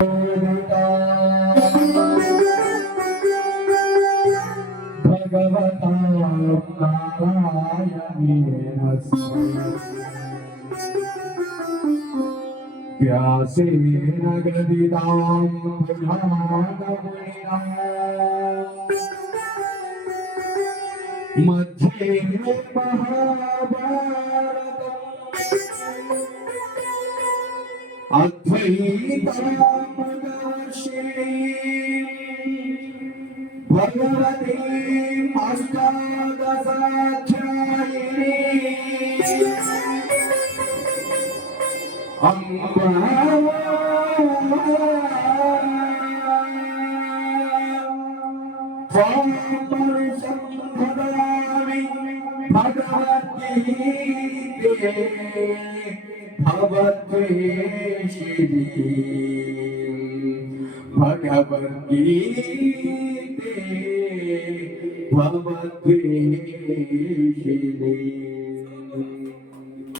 भगवता नारायणेन व्यासेन गदितां पुराणमुनिना मध्ये महाभारतम् अद्वैतामृतवर्षिणीं भगवतीम् अष्टादशाध्यायिनीम् अम्ब भगवद्गीते भगवद्वेषिणी भगवद्गीते भगवद्वेषिणी